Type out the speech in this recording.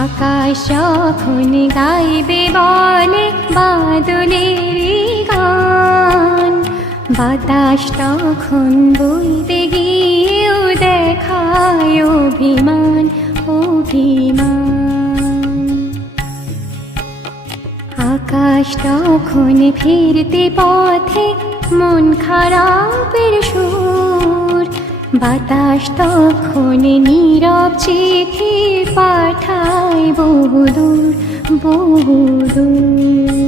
আকাশ যখন গাইবে বলে বাদলেরই গান, বাতাস তখন বইতে গিয়েও দেখায় অভিমান অভিমান। আকাশ তখন ফিরতে পথে মন খারাপের সুর, বাতাস তখন নীরব চিঠি পাঠায় বহুদূর বহুদূর।